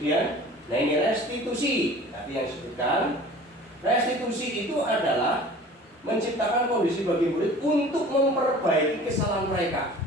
Kemudian, nah ini restitusi. Tadi yang disebutkan, restitusi itu adalah menciptakan kondisi bagi murid untuk memperbaiki kesalahan mereka.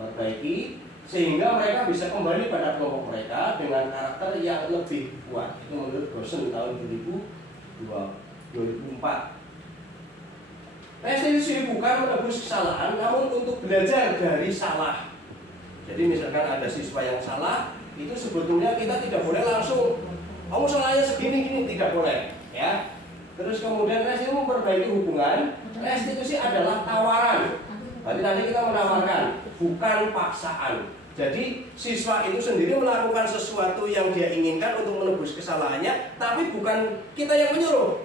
Memperbaiki sehingga mereka bisa kembali pada kelompok mereka dengan karakter yang lebih kuat. Itu menurut Gosen tahun 2004. Restitusi bukan menebus kesalahan, namun untuk belajar dari salah. Jadi misalkan ada siswa yang salah, itu sebetulnya kita tidak boleh langsung kamu salahnya segini-gini, tidak boleh, ya. Terus kemudian restitusi memperbaiki hubungan. Restitusi adalah tawaran. Berarti nanti kita menawarkan, bukan paksaan. Jadi siswa itu sendiri melakukan sesuatu yang dia inginkan untuk menebus kesalahannya, tapi bukan kita yang menyuruh,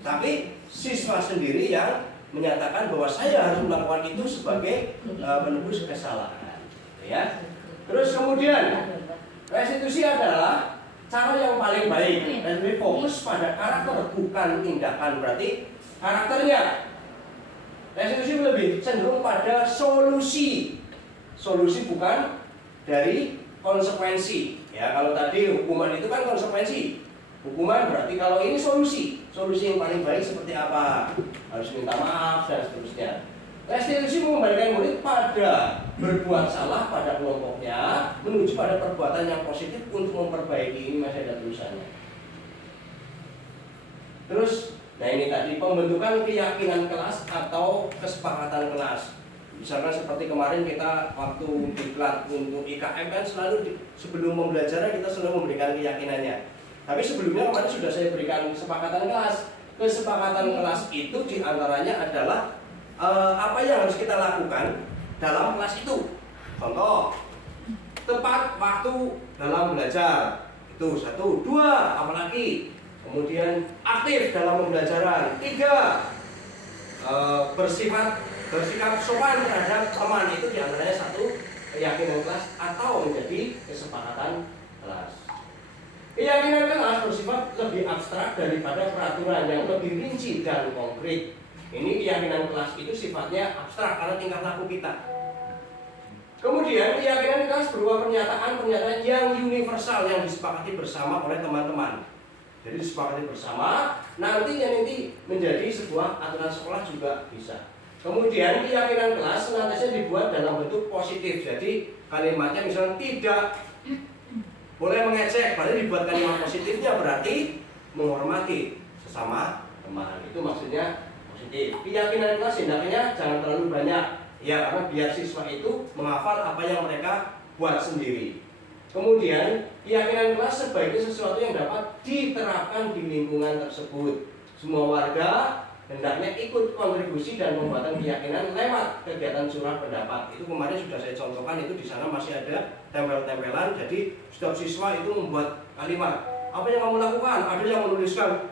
tapi siswa sendiri yang menyatakan bahwa saya harus melakukan itu sebagai penebus kesalahan, ya. Terus kemudian restitusi adalah cara yang paling baik. Restitusi fokus pada karakter bukan tindakan, berarti karakternya. Restitusi lebih cenderung pada solusi. Solusi bukan dari konsekuensi. Ya, kalau tadi hukuman itu kan konsekuensi. Hukuman berarti kalau ini solusi. Solusi yang paling baik seperti apa? Harus minta maaf dan seterusnya. Restitusi mengembalikan murid pada berbuat salah pada kelompoknya menuju pada perbuatan yang positif untuk memperbaiki. Ini masih ada tulisannya. Terus, nah ini tadi pembentukan keyakinan kelas atau kesepakatan kelas. Misalkan seperti kemarin kita waktu diklat untuk IKM kan selalu sebelum pembelajaran kita selalu memberikan keyakinannya. Tapi sebelumnya kemarin sudah saya berikan kesepakatan kelas. Kesepakatan kelas itu diantaranya adalah apa yang harus kita lakukan dalam kelas itu. Contoh, tepat waktu dalam belajar. Itu 1, 2, apalagi. Kemudian aktif dalam pembelajaran. 3, bersikap sopan terhadap teman. Itu diantaranya 1 keyakinan kelas atau menjadi kesepakatan kelas. Keyakinan kelas bersifat lebih abstrak daripada peraturan yang lebih rinci dan konkret. Ini keyakinan kelas itu sifatnya abstrak karena tingkah laku kita. Kemudian keyakinan kelas berupa pernyataan-pernyataan yang universal yang disepakati bersama oleh teman-teman. Jadi disepakati bersama, nantinya menjadi sebuah aturan sekolah juga bisa. Kemudian keyakinan kelas senantiasa dibuat dalam bentuk positif. Jadi kalimatnya misalnya tidak boleh mengecek, berarti dibuat kalimat positifnya berarti menghormati sesama teman. Itu maksudnya positif. Keyakinan kelas hendaknya jangan terlalu banyak, ya karena biar siswa itu menghafal apa yang mereka buat sendiri. Kemudian keyakinan kelas sebaiknya sesuatu yang dapat diterapkan di lingkungan tersebut. Semua warga hendaknya ikut kontribusi dan pembuatan keyakinan lewat kegiatan surah pendapat. Itu kemarin sudah saya contohkan, itu di sana masih ada tempel-tempelan. Jadi setiap siswa itu membuat kalimat. Apa yang kamu lakukan? Ada yang menuliskan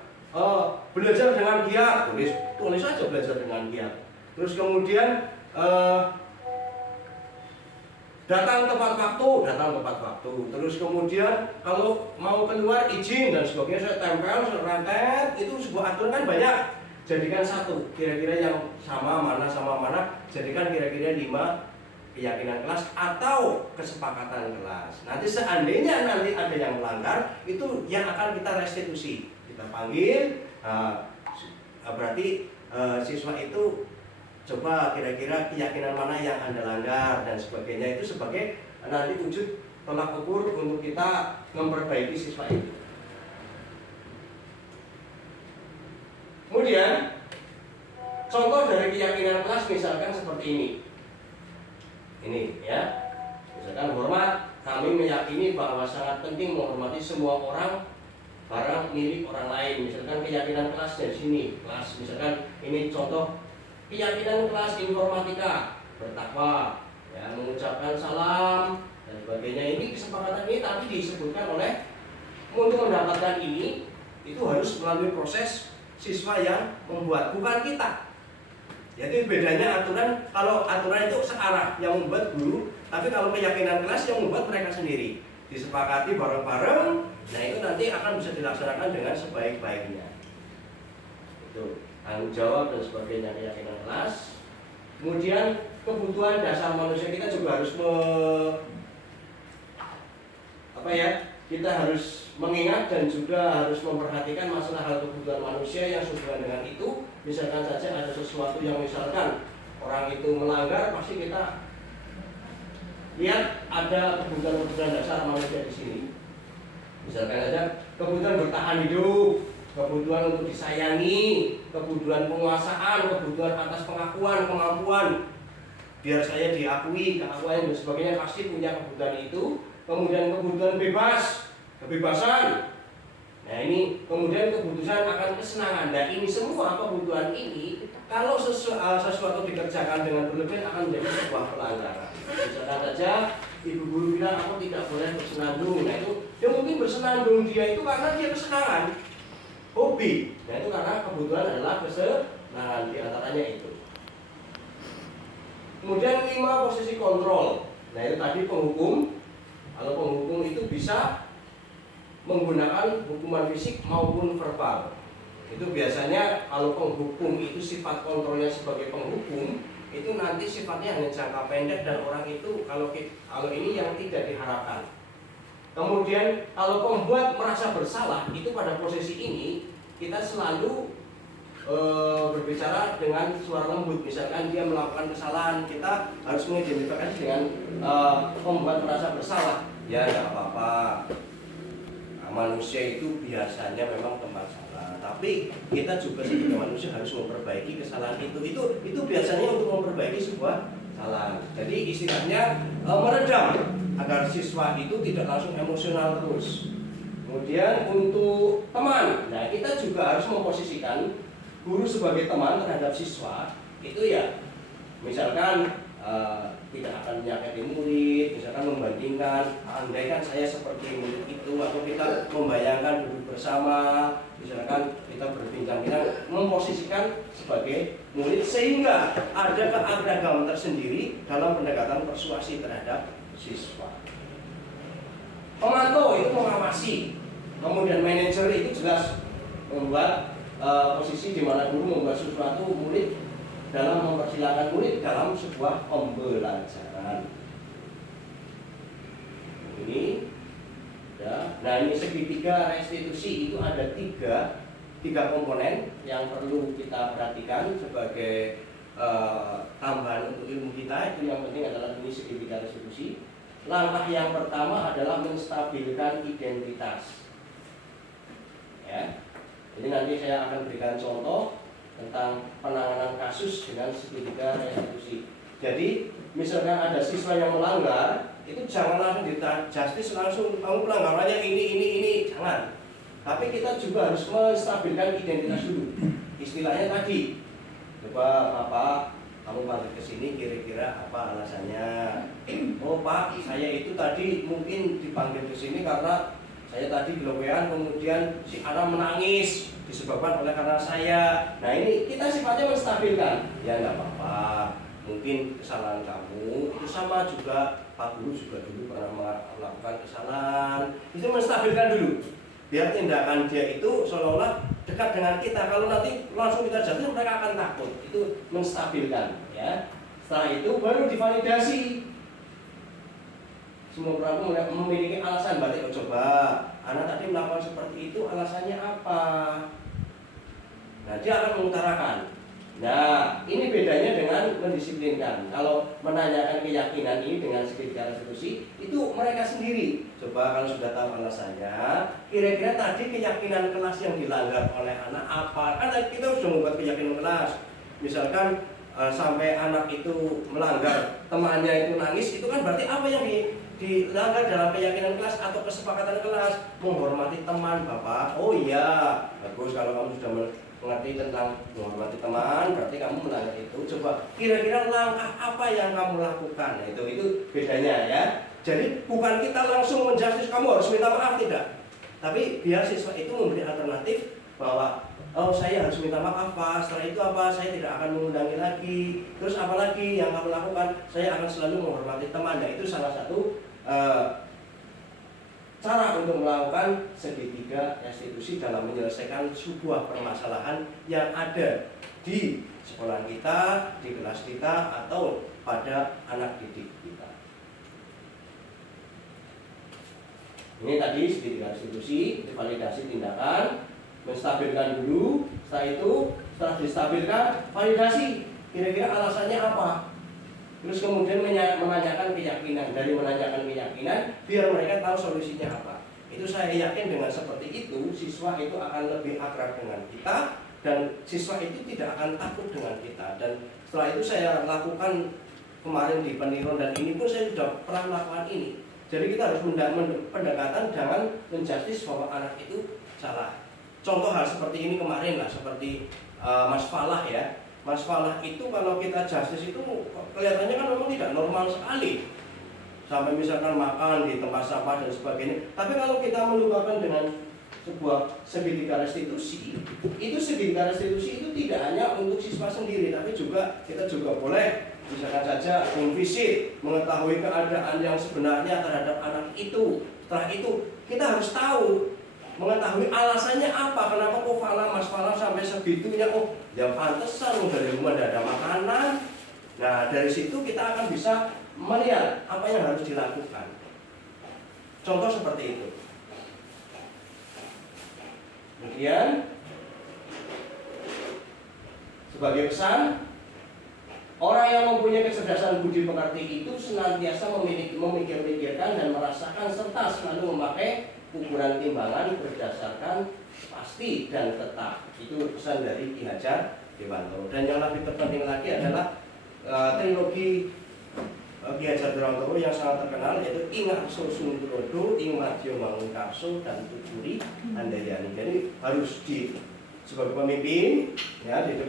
belajar dengan giat. Tulis saja belajar dengan giat. Terus kemudian datang tepat waktu. Terus kemudian kalau mau keluar izin dan sebagainya saya tempel, saya rentet. Itu sebuah aturan kan banyak. Jadikan 1, kira-kira yang sama mana, jadikan kira-kira 5 keyakinan kelas atau kesepakatan kelas. Nanti seandainya nanti ada yang melanggar, itu yang akan kita restitusi. Kita panggil, berarti siswa itu coba kira-kira keyakinan mana yang Anda langgar dan sebagainya. Itu sebagai nanti wujud tolak ukur untuk kita memperbaiki siswa itu. Kemudian contoh dari keyakinan kelas misalkan seperti ini. Ini ya. Misalkan hormat, kami meyakini bahwa sangat penting menghormati semua orang barang milik orang lain. Misalkan keyakinan kelas dari sini. Kelas misalkan ini contoh keyakinan kelas informatika, bertakwa, ya, mengucapkan salam dan sebagainya. Ini kesepakatan ini tadi disebutkan oleh untuk mendapatkan ini itu harus melalui proses siswa yang membuat, bukan kita. Jadi bedanya aturan, kalau aturan itu searah yang membuat guru, tapi kalau keyakinan kelas yang membuat mereka sendiri. Disepakati bareng-bareng, nah itu nanti akan bisa dilaksanakan dengan sebaik-baiknya. Itu tanggung jawab dan sebagainya keyakinan kelas. Kemudian kebutuhan dasar manusia kita juga harus apa ya, kita harus mengingat dan juga harus memperhatikan masalah hal kebutuhan manusia yang sesuai dengan itu. Misalkan saja ada sesuatu yang misalkan orang itu melanggar, pasti kita lihat ada kebutuhan-kebutuhan dasar manusia di sini. Misalkan saja kebutuhan bertahan hidup, kebutuhan untuk disayangi, kebutuhan penguasaan, kebutuhan atas pengakuan, kemampuan, biar saya diakui, keakuan dan sebagainya, pasti punya kebutuhan itu. Kemudian kebutuhan bebas, kebebasan. Nah ini kemudian kebutuhan akan kesenangan. Nah ini semua kebutuhan ini kalau sesuatu dikerjakan dengan berlebihan akan menjadi sebuah pelanggaran. Misalkan saja ibu guru bilang aku tidak boleh bersenandung. Nah itu dia mungkin bersenandung dia itu karena dia kesenangan, hobi. Nah itu karena kebutuhan adalah kesenangan, diantaranya itu. Kemudian 5 posisi kontrol. Nah itu tadi penghukum. Kalau penghukum itu bisa menggunakan hukuman fisik maupun verbal. Itu biasanya kalau penghukum itu sifat kontrolnya sebagai penghukum, itu nanti sifatnya hanya jangka pendek dan orang itu kalau ini yang tidak diharapkan. Kemudian kalau pembuat merasa bersalah, itu pada posisi ini kita selalu berbicara dengan suara lembut. Misalkan dia melakukan kesalahan, kita harus mengidentifikasi dengan pembuat merasa bersalah. Ya nggak apa-apa, nah, manusia itu biasanya memang tempat salah, tapi kita juga sebagai manusia harus memperbaiki kesalahan itu biasanya untuk memperbaiki sebuah kesalahan. Jadi istilahnya meredam agar siswa itu tidak langsung emosional terus. Kemudian untuk teman, nah kita juga harus memposisikan guru sebagai teman terhadap siswa. Itu ya misalkan tidak akan menyakiti murid, misalkan membandingkan, andaikan saya seperti murid itu, atau kita membayangkan duduk bersama, misalkan kita berbincang-bincang, memposisikan sebagai murid sehingga ada keagragaman tersendiri dalam pendekatan persuasi terhadap siswa. Pemantau itu mengawasi, kemudian manajer itu jelas membuat posisi di mana guru membuat sesuatu murid dalam mempersilakan murid dalam sebuah pembelajaran. Ini ya. Nah ini segitiga restitusi itu ada tiga komponen yang perlu kita perhatikan sebagai tambahan untuk ilmu kita. Itu yang penting adalah ini segitiga restitusi. Langkah yang pertama adalah menstabilkan identitas. Ya. Jadi nanti saya akan berikan contoh tentang penanganan kasus dengan segitiga restitusi. Jadi misalkan ada siswa yang melanggar, itu jangan langsung justice langsung kamu pelanggarannya ini, jangan. Tapi kita juga harus menstabilkan identitas dulu. Istilahnya tadi, coba Bapak kamu panggil ke sini kira-kira apa alasannya? Oh Pak, saya itu tadi mungkin dipanggil ke sini karena saya tadi gelobean, kemudian si anak menangis disebabkan oleh karena saya. Nah ini kita sifatnya menstabilkan. Ya nggak apa-apa, mungkin kesalahan kamu itu sama juga Pak Guru juga dulu pernah melakukan kesalahan. Itu menstabilkan dulu, biar tindakan dia itu seolah-olah dekat dengan kita. Kalau nanti langsung kita jatuh, mereka akan takut. Itu menstabilkan, ya. Setelah itu baru divalidasi. Semua pelaku memiliki alasan, berarti coba anak tadi melakukan seperti itu alasannya apa? Nah dia akan mengutarakan. Nah ini bedanya dengan mendisiplinkan. Kalau menanyakan keyakinan ini dengan segitiga restitusi, itu mereka sendiri. Coba kalau sudah tahu alasannya, kira-kira tadi keyakinan kelas yang dilanggar oleh anak apa? Kan kita sudah membuat keyakinan kelas. Misalkan sampai anak itu melanggar, temannya itu nangis, itu kan berarti apa yang dilanggar dalam keyakinan kelas atau kesepakatan kelas? Menghormati teman Bapak. Oh iya, bagus kalau kamu sudah mengerti tentang menghormati teman, berarti kamu melanggar itu. Coba kira-kira langkah apa yang kamu lakukan? Nah, itu bedanya ya. Jadi bukan kita langsung menjustis kamu harus minta maaf, tidak. Tapi biar siswa itu memberi alternatif bahwa oh saya harus minta maaf Pak, setelah itu apa, saya tidak akan mengulangi lagi. Terus apa lagi yang kamu lakukan? Saya akan selalu menghormati teman. Nah itu salah satu cara untuk melakukan segitiga restitusi dalam menyelesaikan sebuah permasalahan yang ada di sekolah kita, di kelas kita, atau pada anak didik kita. Ini tadi segitiga restitusi, validasi tindakan, menstabilkan dulu, setelah distabilkan, validasi. Kira-kira alasannya apa? Terus kemudian menanyakan keyakinan. Dari menanyakan keyakinan, biar mereka tahu solusinya apa. Itu saya yakin dengan seperti itu, siswa itu akan lebih akrab dengan kita, dan siswa itu tidak akan takut dengan kita. Dan setelah itu saya lakukan kemarin di Peniron, dan ini pun saya sudah pernah melakukan ini. Jadi kita harus pendekatan jangan menjustis bahwa anak itu salah. Contoh hal seperti ini kemarin lah, seperti Mas Falah ya. Mas Falah itu kalau kita justice itu kelihatannya kan memang tidak normal sekali. Sampai misalkan makan di tempat sampah dan sebagainya. Tapi kalau kita melupakan dengan sebuah segitiga restitusi, itu segitiga restitusi itu tidak hanya untuk siswa sendiri, tapi juga kita juga boleh misalkan saja memvisit, mengetahui keadaan yang sebenarnya terhadap anak itu. Setelah itu kita harus tahu, mengetahui alasannya apa, kenapa kok Mas Fala sampai segitunya. Oh ya pantesan dari rumah tidak ada makanan. Nah dari situ kita akan bisa melihat apa yang harus dilakukan. Contoh seperti itu. Kemudian sebagai pesan, orang yang mempunyai kecerdasan budi pekerti itu senantiasa memikirkan dan merasakan serta selalu memakai ukuran timbangan berdasarkan pasti dan tetap. Itu pesan dari Ki Hajar Dewantoro. Dan yang lebih terpenting lagi adalah trilogi Ki Hajar Dewantoro yang sangat terkenal, yaitu Ing Arso Sunturodo, Ing Madya Mangunkarso, dan Tuturi Handayani. Jadi harus sebagai pemimpin ya di depan